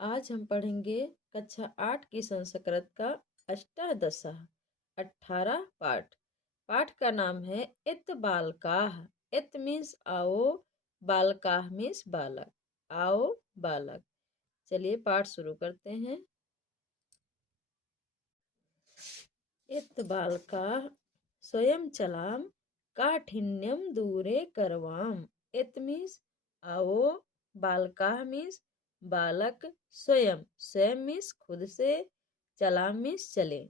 आज हम पढ़ेंगे कक्षा 8 की संस्कृत का अष्टादशः 18 पाठ। पाठ का नाम है इत बालकाः। इत मीन्स आओ, बालकाः मीन्स बालक। आओ बालक। चलिए पाठ शुरू करते हैं। इत बालकाः स्वयं चलाम काठिन्यम दूरे करवाम। इत मीन्स आओ, बालकाः मीन्स बालक, स्वयं स्वयं मीन्स खुद से, चलाम मीन्स चले।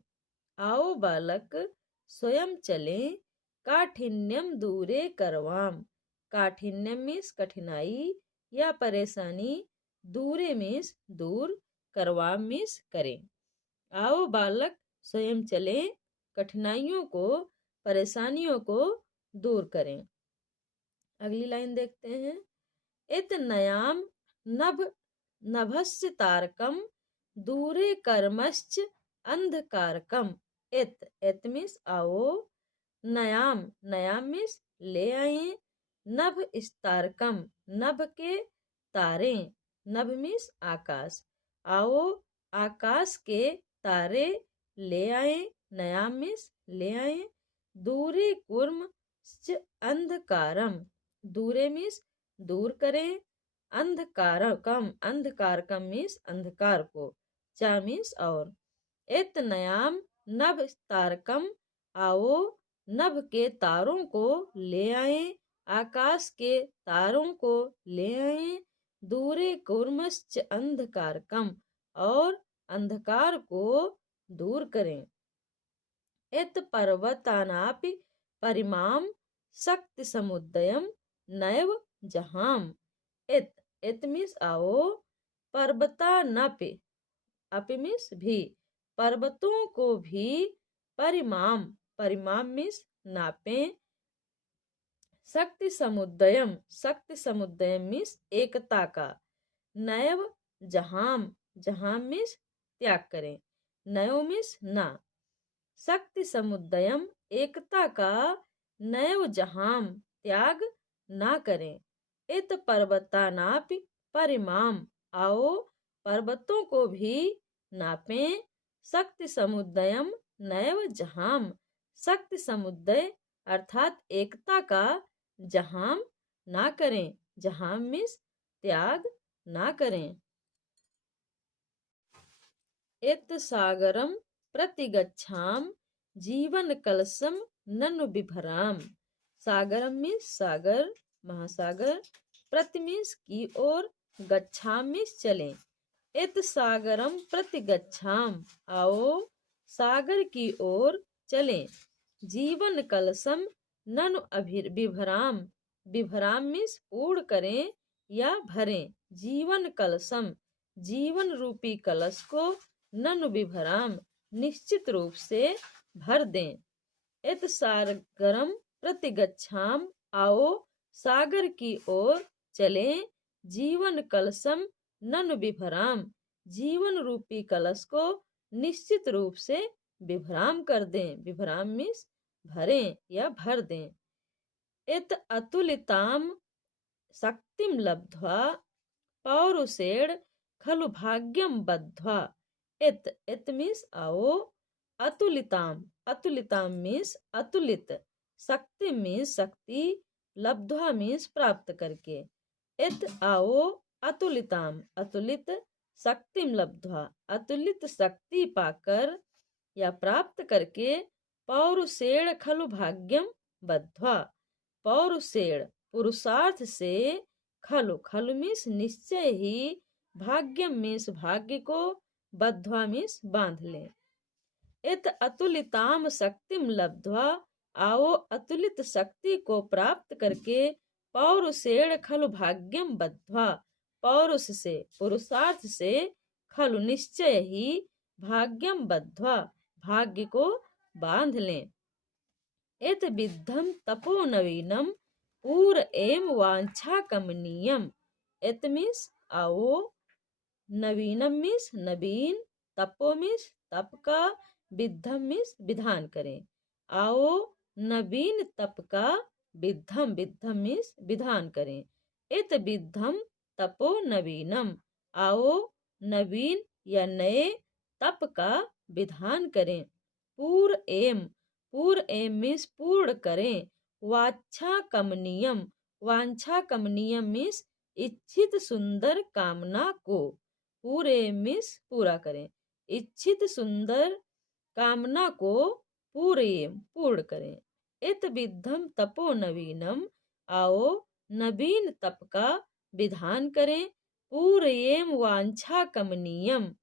आओ बालक स्वयं चले, काठिन्यम दूरे करवाम। काठिन्यम मीन्स कठिनाई या परेशानी, दूरे मीन्स दूर, करवाम मीन्स करें। आओ बालक स्वयं चले, कठिनाइयों को, परेशानियों को दूर करें। अगली लाइन देखते हैं। इत नयाम नभ नभस्य तारकम दूरे कर्मश्च अंधकारकम। इत मीन्स आओ, नयाम नयाम मीन्स ले आए, नभ तारकम नभ के तारे, नभ मीन्स आकाश। आओ आकाश के तारे ले आए, नयाम मीन्स ले आए। दूरे कुर्म अंधकारम, दूरे मीन्स दूर करें, अंधकारकम अंधकारकम मीन्स अंधकार को, चा मीन्स और। इत नयाम नभ तारकम आओ, नभ के तारों को ले आए, आकाश के तारों को ले आए। दूरे कुर्मश्च अंधकारकम और अंधकार को दूर करें। इत पर्वतानापि परिमाम शक्ति समुदयम नैव जहाम। इत मीन्स आओ, पर्वतानापि अपि मीन्स भी, पर्वतों को भी, परिमाम परिमाम मीन्स नापे, शक्ति समुदयम मीन्स एकता का, नैव जहाम जहाम मीन्स त्याग करें, नयो मीन्स ना, शक्ति समुदयम एकता का, नैव जहाम त्याग ना करें। इत पर्वतानापि परिमाम आओ, पर्वतों को भी नापें, शक्ति समुदयम नैव जहाम शक्ति समुदय अर्थात एकता का जहाम ना करें, जहाम मीन्स त्याग ना करें। इत सागरम प्रतिगच्छाम जीवन कलशम ननु बिभराम। सागरम मीन्स सागर, महासागर, प्रति मीन्स की ओर, गच्छाम मीन्स चलें। इत सागरम प्रतिगच्छाम आओ, सागर की ओर चलें। जीवन कलशम ननु बिभराम, बिभराम मीन्स पूर्ण करें या भरें। जीवन कलशम जीवन रूपी कलश को, ननु बिभराम निश्चित रूप से भर दें। इत सागरम प्रतिगच्छाम आओ, सागर की ओर चलें। जीवन कलशम ननु बिभराम जीवन रूपी कलश को निश्चित रूप से विभ्राम कर दें। विभ्राम मीन्स भरें या भर दें। इत अतुलिताम शक्तिम लब्ध्वा पौरुषेण खलु भाग्यम बद्ध्वा। इत मीन्स आओ, अतुलिताम मीन्स अतुलित, शक्ति मीन्स शक्ति, लब्ध्वा मीन्स प्राप्त करके। इत आओ अतुलिताम अतुलित, शक्तिम लब्ध्वा अतुलित शक्ति पाकर या प्राप्त करके, पौरुषेण खलु भाग्यम बद्ध्वा पौरुषेण पुरुषार्थ से, खलु खलु मीन्स निश्चय ही, भाग्यम मीन्स भाग्य को, बद्ध्वा मीन्स बांध ले। इत अतुलिताम शक्तिम लब्ध्वा आओ, अतुलित शक्ति को प्राप्त करके, पौरुषेण खलु भाग्यम बद्ध्वा पौरुष से पुरुषार्थ से, खलु निश्चय ही, भाग्यम बद्ध्वा भाग्य को बांध लें। इत विद्धम तपो नवीनम पूर एम वांछा कमनीयम। इत मीन्स आओ, नवीनम मीन्स नवीन, तपो मीन्स तप का, विद्धम मीन्स विधान करें। आओ नवीन तप का, विद्धम विद्धम मीन्स विधान करें। इत विद्धम तपो नवीनम आओ, नवीन या नए तप का विधान करें। पूर एम मीन्स पूर्ण करें। वांछा कमनीयम मीन्स इच्छित सुंदर कामना को। पूरे मीन्स पूरा करें। इच्छित सुंदर कामना को पूर्ण करें। इत विद्धम तपो नवीनम, आओ नवीन तप का विधान करें। पूर्येम वांछा कमनीयम,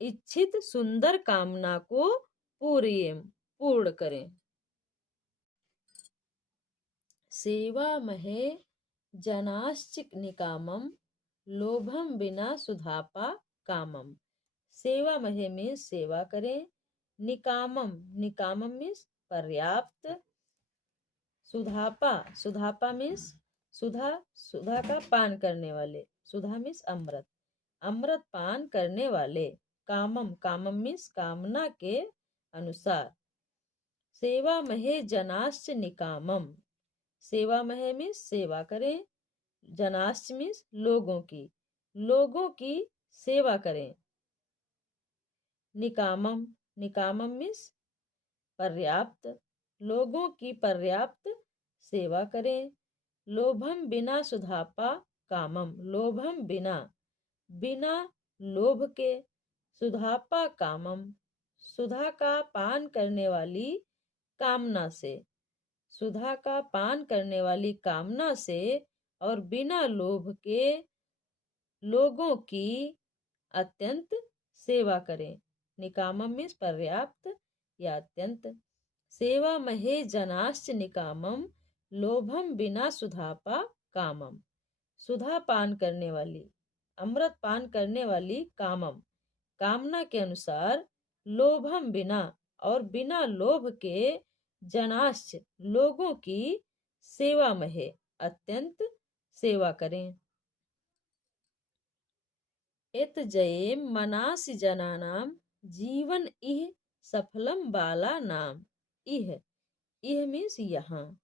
इच्छित सुंदर कामना को पूर्ण करें। सेवा महे जनाश्चिक निकामम, लोभम बिना सुधापा कामम। सेवा महे में सेवा करें। निकामम मीन्स पर्याप्त। सुधापा मीन्स सुधा का पान करने वाले। सुधा मीन्स अमृत पान करने वाले। कामम मीन्स कामना के अनुसार। सेवा महे जनाश्च निकामम, सेवा महे मीन्स सेवा करें। जनाश्च मीन्स लोगों की सेवा करें। निकामम मीन्स पर्याप्त, लोगों की पर्याप्त सेवा करें। लोभम बिना सुधापा कामम, लोभम बिना लोभ के। सुधापा कामम, सुधा का पान करने वाली कामना से। सुधा का पान करने वाली कामना से और बिना लोभ के लोगों की अत्यंत सेवा करें। निकामम मीन्स पर्याप्त या अत्यंत। सेवा महे जनाश्च निकामम, लोभम बिना सुधापा कामम। सुधा पान करने वाली, अमृत पान करने वाली कामम, कामना के अनुसार। लोभम बिना और बिना लोभ के। जनाश्च लोगों की। सेवा महे अत्यंत सेवा करें। इत जयेम मनासि जनानाम, जीवन इह सफलम बाला नाम। इह मीन्स यहाँ।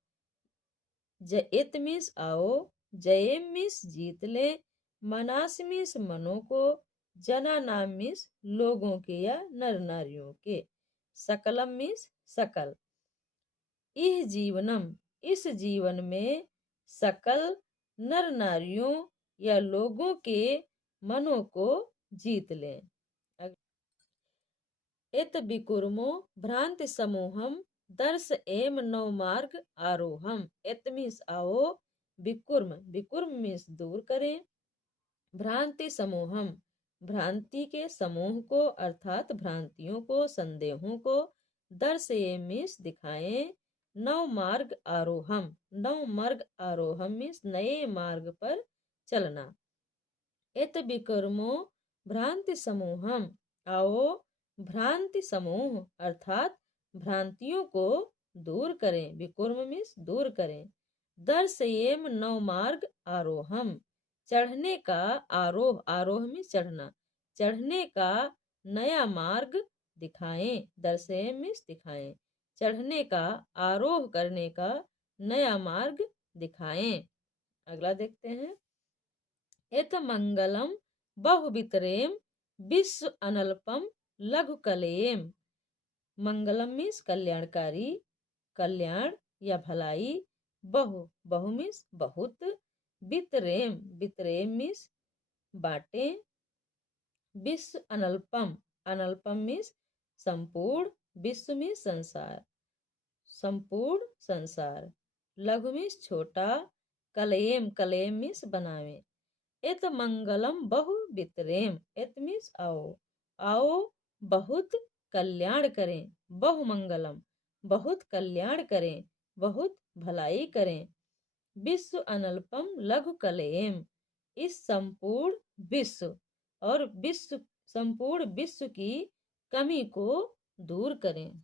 इत मीन्स आओ। जयेम मीन्स जीत ले। मनासि मीन्स मनों को। जना नाम मीन्स लोगों के या नर नारियों के। सकलम मीन्स सकल। इह जीवनम इस जीवन में। सकल नर नारियों या लोगों के मनों को जीत लें। इत विकुर्मो भ्रांति समूहम, दर्श एम नौ मार्ग आरोहम। इत मीन्स आओ। विकुर्म मीन्स दूर करें। भ्रांति समूहम भ्रांति के समूह को, अर्थात भ्रांतियों को, संदेहों को। दर्श एम मीन्स दिखाएं। नौ मार्ग आरोहम मीन्स नए मार्ग पर चलना। इत विकर्मो भ्रांति समूहम, आओ भ्रांति समूह अर्थात भ्रांतियों को दूर करें। विकुर्म मीन्स दूर करें। दर्शयेम नौ मार्ग आरोहम, चढ़ने का। आरोह मीन्स चढ़ना। चढ़ने का नया मार्ग दिखाएं। दर्शयेम मीन्स दिखाएं। चढ़ने का, आरोह करने का नया मार्ग दिखाएं। अगला देखते हैं। इत मंगलम बहुवितरेम, विश्व अनल्पम लघु कलेम। मंगलम मीन्स कल्याणकारी, कल्याण या भलाई। बहु मीन्स बहुत। वितरेम मीन्स बाटे। विश्व अनल्पम मीन्स संपूर्ण। विश्व मीन्स संसार, संपूर्ण संसार। लघु मीन्स छोटा। कलेम मीन्स बनावे। इत मंगलम बहु वितरेम, इत मीन्स आओ बहुत कल्याण करें। बहु मंगलम बहुत कल्याण करें, बहुत भलाई करें। विश्व अनल्पम लघु कलेम, इस संपूर्ण विश्व और संपूर्ण विश्व की कमी को दूर करें।